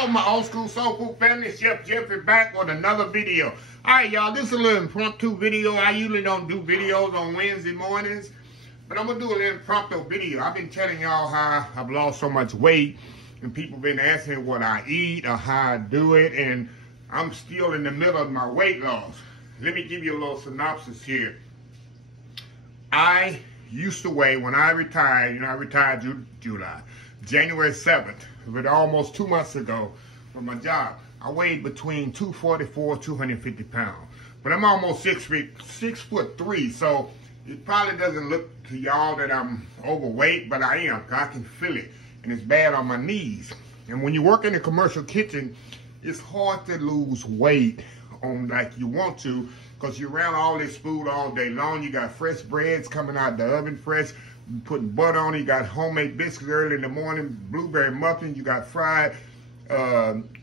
Hello, my old school soul food family. Chef Jeff is back with another video. All right, y'all, this is a little impromptu video. I usually don't do videos on Wednesday mornings, but I'm going to do a little impromptu video. I've been telling y'all how I've lost so much weight, and people been asking what I eat or how I do it, and I'm still in the middle of my weight loss. Let me give you a little synopsis here. I used to weigh, when I retired, I retired January 7th, but almost 2 months ago from my job. I weighed between 244, 250 pounds. But I'm almost 6'3", so it probably doesn't look to y'all that I'm overweight, but I am. I can feel it, and it's bad on my knees. And when you work in a commercial kitchen, it's hard to lose weight on like you want to, because you're around all this food all day long. You got fresh breads coming out the oven fresh, you putting butter on it. You got homemade biscuits early in the morning, blueberry muffins. You got fried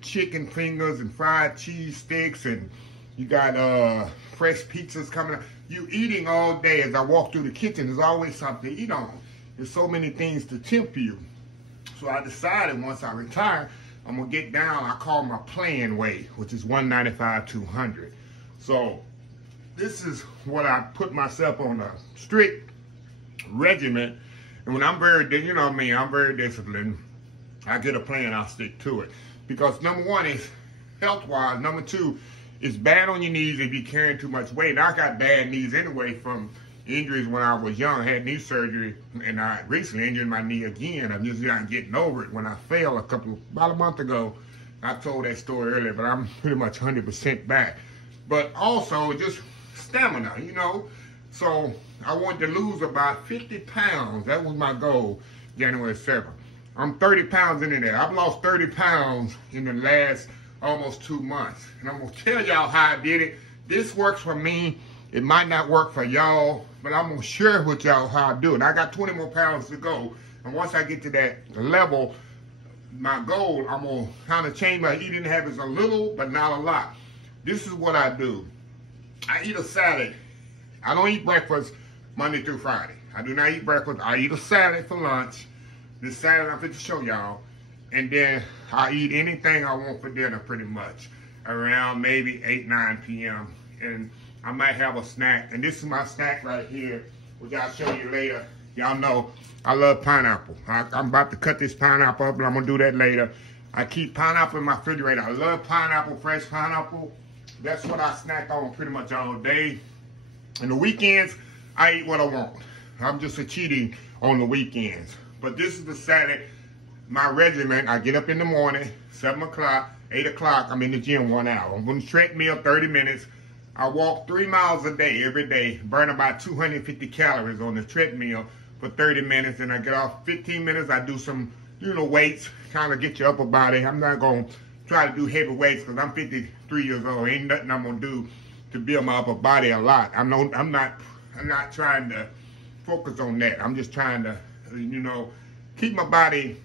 chicken fingers and fried cheese sticks, and you got fresh pizzas coming out. You eating all day. As I walk through the kitchen, there's always something to eat on. There's so many things to tempt you. So I decided once I retire, I'm gonna get down. I call my playing weight, which is 195, 200. So this is what I put myself on, a strict regiment. And when I'm very, I'm very disciplined. I get a plan, I'll stick to it. Because number one is health-wise. Number two, it's bad on your knees if you're carrying too much weight. And I got bad knees anyway from injuries when I was young. I had knee surgery, and I recently injured my knee again. I'm just not getting over it. When I fell about a month ago, I told that story earlier, but I'm pretty much 100% back. But also just stamina, So I wanted to lose about 50 pounds. That was my goal, January 7th. I'm 30 pounds into that. I've lost 30 pounds in the last almost 2 months. And I'm going to tell y'all how I did it. This works for me. It might not work for y'all, but I'm going to share with y'all how I do it. I got 20 more pounds to go. And once I get to that level, my goal, I'm going to kind of change my eating habits a little, but not a lot. This is what I do. I eat a salad. I don't eat breakfast Monday through Friday. I do not eat breakfast. I eat a salad for lunch. This salad I'm fit to show y'all. And then I eat anything I want for dinner pretty much. Around maybe 8, 9 p.m. And I might have a snack. And this is my snack right here, which I'll show you later. Y'all know I love pineapple. I'm about to cut this pineapple up, and I'm going to do that later. I keep pineapple in my refrigerator. I love pineapple, fresh pineapple. That's what I snack on pretty much all day. And the weekends, I eat what I want. I'm just a cheating on the weekends. But this is the salad, my regiment. I get up in the morning, 7 o'clock, 8 o'clock, I'm in the gym 1 hour. I'm on the treadmill 30 minutes. I walk 3 miles a day, every day, burn about 250 calories on the treadmill for 30 minutes. And I get off 15 minutes, I do some, weights, kind of get your upper body. I'm not going to try to do heavy weights because I'm 53 years old. Ain't nothing I'm going to do to build my upper body a lot. I'm not trying to focus on that. I'm just trying to, keep my body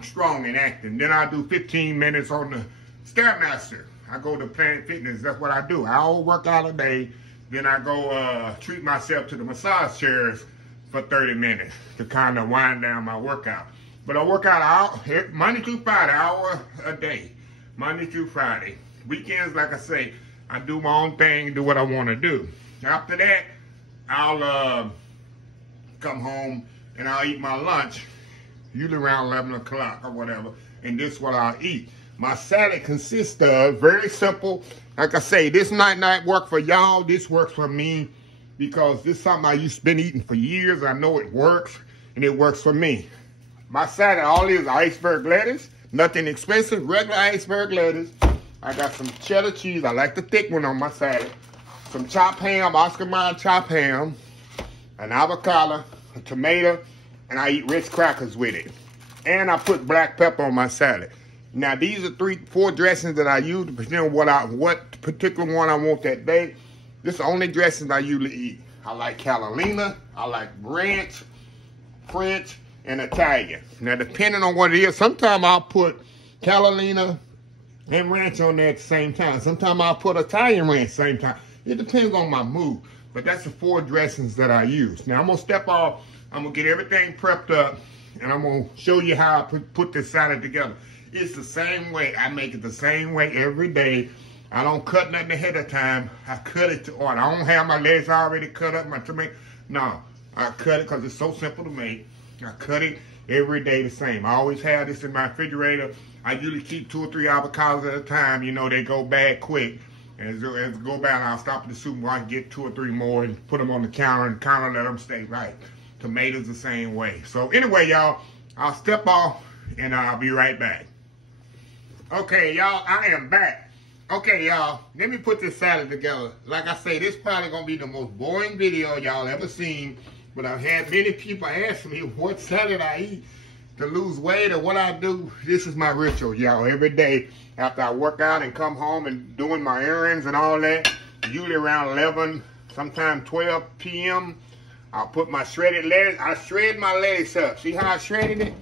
strong and active. Then I do 15 minutes on the Stairmaster. I go to Planet Fitness. That's what I do. I'll work out a day. Then I go treat myself to the massage chairs for 30 minutes to kind of wind down my workout. But I work out Monday through Friday, hour a day. Monday through Friday. Weekends, like I say, I do my own thing, do what I want to do. After that, I'll come home and I'll eat my lunch, usually around 11 o'clock or whatever, and this is what I'll eat. My salad consists of, very simple, like I say, this might not work for y'all, this works for me, because this is something I used to been eating for years. I know it works, and it works for me. My salad, all is iceberg lettuce, nothing expensive, regular iceberg lettuce. I got some cheddar cheese, I like the thick one on my salad, some chopped ham, Oscar Mayer chopped ham, an avocado, a tomato, and I eat Ritz crackers with it. And I put black pepper on my salad. Now these are 4 dressings that I use depending on what particular one I want that day. This is the only dressings I usually eat. I like catilina, I like ranch, French, and Italian. Now depending on what it is, sometimes I'll put catilina and ranch on there at the same time. Sometimes I'll put Italian ranch at the same time. It depends on my mood. But that's the 4 dressings that I use. Now I'm gonna step off. I'm gonna get everything prepped up, and I'm gonna show you how I put this salad together. It's the same way. I make it the same way every day. I don't cut nothing ahead of time. I cut it to order. I don't have my lettuce already cut up, my tomato. No, I cut it because it's so simple to make. I cut it every day the same. I always have this in my refrigerator. I usually keep 2 or 3 avocados at a time. You know, they go bad quick. As they go bad, I'll stop at the supermarket, get 2 or 3 more and put them on the counter and kind of let them stay right. Tomatoes the same way. So anyway, y'all, I'll step off and I'll be right back. Okay, y'all, I am back. Okay, y'all, let me put this salad together. Like I say, this is probably going to be the most boring video y'all ever seen. But I've had many people ask me what salad I eat to lose weight or what I do. This is my ritual, y'all. Every day after I work out and come home and doing my errands and all that, usually around 11, sometimes 12 p.m., I'll put my shredded lettuce. I shred my lettuce up. See how I shredded it?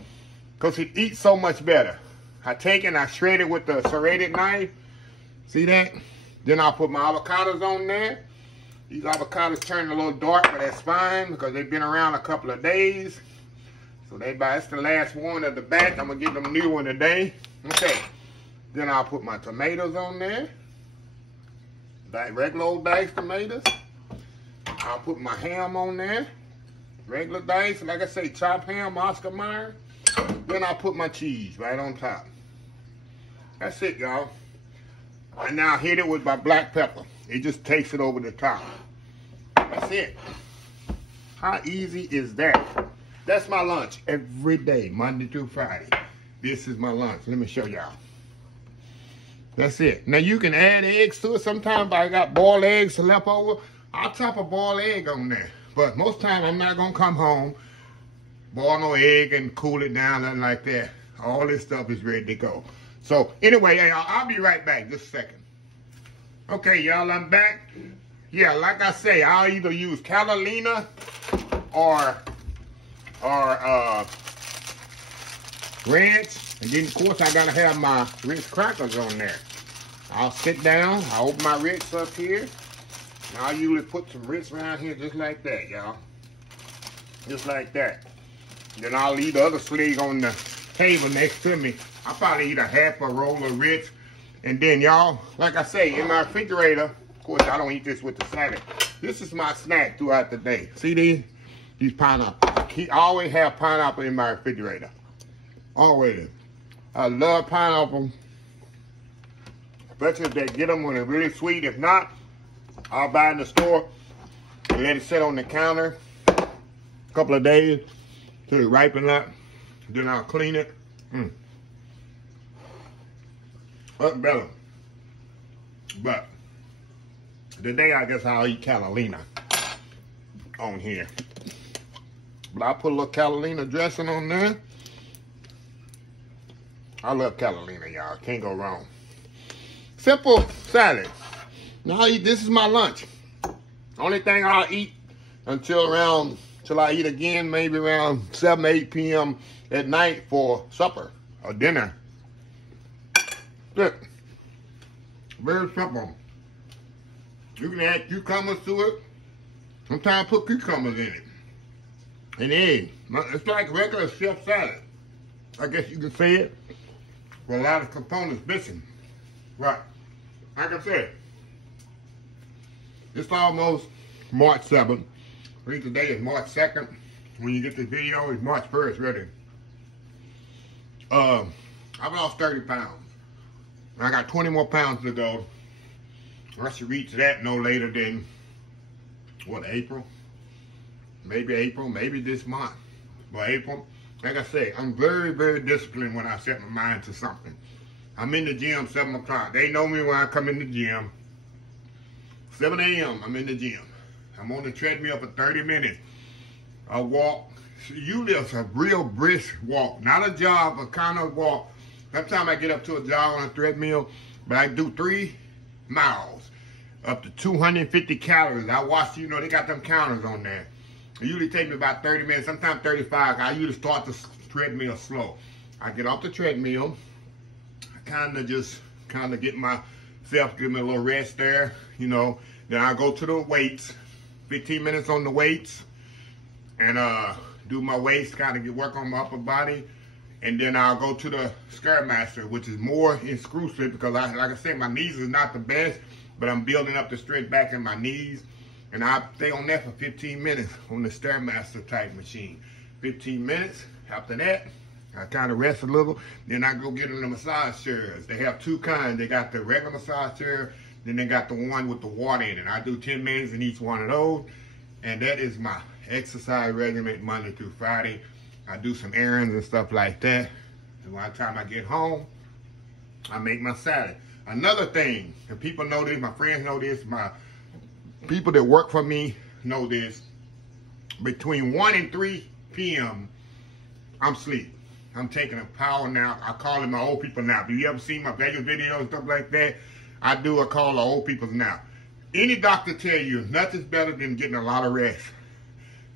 Because it eats so much better. I take it and I shred it with the serrated knife. See that? Then I'll put my avocados on there. These avocados turn a little dark, but that's fine because they've been around a couple of days. So that's the last one of the batch. I'm going to get them a new one today. Okay. Then I'll put my tomatoes on there. Regular old diced tomatoes. I'll put my ham on there. Regular diced. Like I say, chopped ham, Oscar Mayer. Then I'll put my cheese right on top. That's it, y'all. And now hit it with my black pepper. It just takes it over the top. That's it. How easy is that? That's my lunch every day, Monday through Friday. This is my lunch. Let me show y'all. That's it. Now you can add eggs to it. Sometimes I got boiled eggs left over. I'll chop a boiled egg on there. But most time I'm not gonna come home, boil no egg and cool it down, nothing like that. All this stuff is ready to go. So anyway, I'll be right back just a second. Okay, y'all, I'm back. Yeah, like I say, I'll either use catilina or ranch. And then, of course, I gotta have my Ritz crackers on there. I'll sit down, I'll open my Ritz up here. And I'll usually put some Ritz around here just like that, y'all. Just like that. Then I'll leave the other sleeve on the table next to me. I'll probably eat a half a roll of Ritz. And then, y'all, like I say, in my refrigerator, of course, I don't eat this with the salad. This is my snack throughout the day. See these pineapples? I always have pineapple in my refrigerator. Always. I love pineapple. Especially if they get them when they're really sweet. If not, I'll buy in the store and let it sit on the counter a couple of days till it ripen up. Then I'll clean it. Much better. But today I guess I'll eat catilina on here. But I'll put a little catilina dressing on there. I love catilina, y'all. Can't go wrong. Simple salad. Now this is my lunch. Only thing I'll eat until I eat again, maybe around 7, 8 p.m. at night for supper or dinner. Look, very simple. You can add cucumbers to it. Sometimes put cucumbers in it. An egg. It's like regular chef salad. I guess you can say it. With a lot of components missing. Right. Like I said, it's almost March 7th. I think today is March 2nd. When you get this video, it's March 1st, ready. I've lost 30 pounds. I got 20 more pounds to go. I should reach that no later than, what, April? Maybe this month. But April, like I say, I'm very, very disciplined when I set my mind to something. I'm in the gym 7 o'clock. They know me when I come in the gym. 7 a.m. I'm in the gym. I'm on the treadmill for 30 minutes. I walk. Usually it's a real brisk walk. Not a jog, but kind of walk. Sometimes I get up to a jog on a treadmill, but I do 3 miles, up to 250 calories. I watch, you know, they got them counters on there. It usually take me about 30 minutes, sometimes 35. I usually start the treadmill slow. I get off the treadmill. I kind of get myself, give me a little rest there, you know. Then I go to the weights, 15 minutes on the weights, and do my weights, kind of work on my upper body. And then I'll go to the Scaremaster, which is more excruciating because, like I said, my knees is not the best, but I'm building up the strength back in my knees. And I stay on that for 15 minutes on the Stairmaster type machine. 15 minutes. After that, I kind of rest a little. Then I go get in the massage chairs. They have two kinds. They got the regular massage chair, then they got the one with the water in it. I do 10 minutes in each one of those. And that is my exercise regimen Monday through Friday. I do some errands and stuff like that. And by the time I get home, I make my salad. Another thing, and people know this, my friends know this, my people that work for me know this. Between 1 and 3 p.m., I'm asleep. I'm taking a power nap. I call it my old people nap. If you ever seen my Vegas videos and stuff like that, I call the old people's nap. Any doctor tell you nothing's better than getting a lot of rest.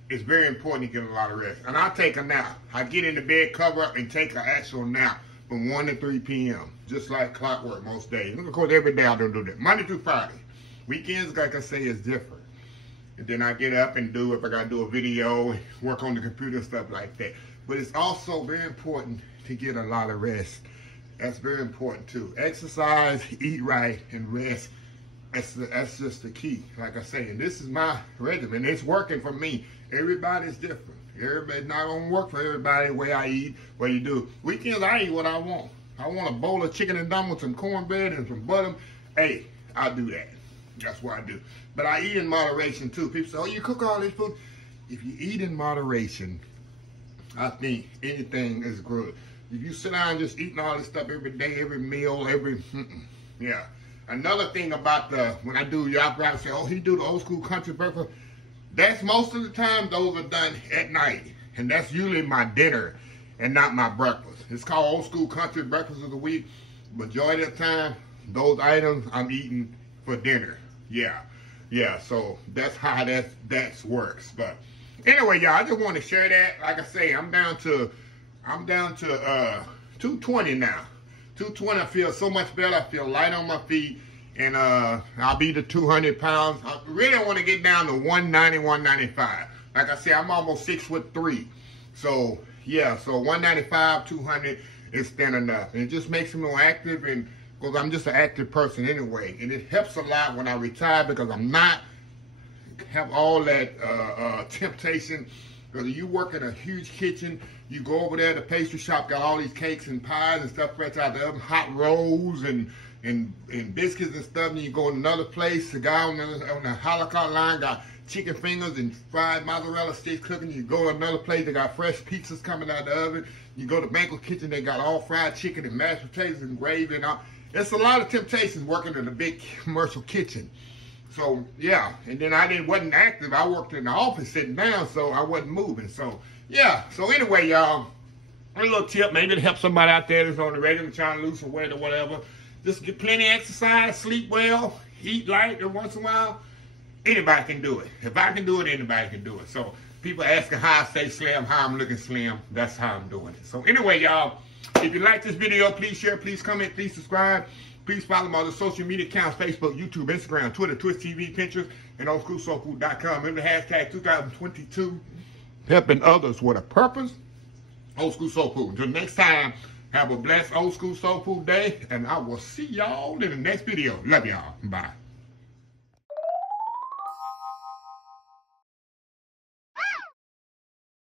It's very important to get a lot of rest. And I take a nap. I get in the bed, cover up, and take an actual nap from 1 to 3 p.m. Just like clockwork most days. And of course, every day I don't do that. Monday through Friday. Weekends, like I say, is different. And then I get up and do, if I gotta do a video, work on the computer and stuff like that. But it's also very important to get a lot of rest. That's very important too. Exercise, eat right, and rest. That's just the key. Like I say, and this is my regimen. It's working for me. Everybody's different. Everybody's not gonna work for everybody the way I eat, what you do. Weekends, I eat what I want. I want a bowl of chicken and dumplings with some cornbread and some butter. Hey, I'll do that. That's what I do. But I eat in moderation too. People say, oh, you cook all this food. If you eat in moderation, I think anything is good. If you sit down just eating all this stuff every day, every meal, yeah. Another thing about when I do, y'all probably say, oh, he do the old school country breakfast. That's most of the time, those are done at night. And that's usually my dinner and not my breakfast. It's called old school country breakfast of the week. Majority of the time, those items I'm eating for dinner. Yeah, so that's how that works. But anyway, y'all, I just want to share that. Like I say, I'm down to 220 now. 220, I feel so much better. I feel light on my feet. And I'll be to 200 pounds. I really want to get down to 190, 195. Like I said, I'm almost 6'3". So yeah, so 195, 200 is thin enough. And it just makes me more active, and because I'm just an active person anyway. And it helps a lot when I retire because I'm not have all that temptation. Because you work in a huge kitchen, you go over there, the pastry shop got all these cakes and pies and stuff fresh out of the oven, hot rolls and biscuits and stuff. And you go to another place, the guy on the Holocaust line got chicken fingers and fried mozzarella sticks cooking. You go to another place, they got fresh pizzas coming out of the oven. You go to Banquet Kitchen, they got all fried chicken and mashed potatoes and gravy and all. It's a lot of temptations working in a big commercial kitchen. So yeah, and then wasn't active. I worked in the office sitting down, so I wasn't moving. So yeah, so anyway, y'all, a little tip, maybe to help somebody out there that's on the regular trying to lose some weight or whatever. Just get plenty of exercise, sleep well, eat light every once in a while. Anybody can do it. If I can do it, anybody can do it. So people asking how I stay slim, how I'm looking slim, that's how I'm doing it. So anyway, y'all, if you like this video, please share, please comment, please subscribe. Please follow my other social media accounts, Facebook, YouTube, Instagram, Twitter, Twitch TV, Pinterest, and oldschoolsoulfood.com. Remember the hashtag 2022, helping others with a purpose. Old School Soul Food. Until next time, have a blessed Old School Soul Food day, and I will see y'all in the next video. Love y'all. Bye.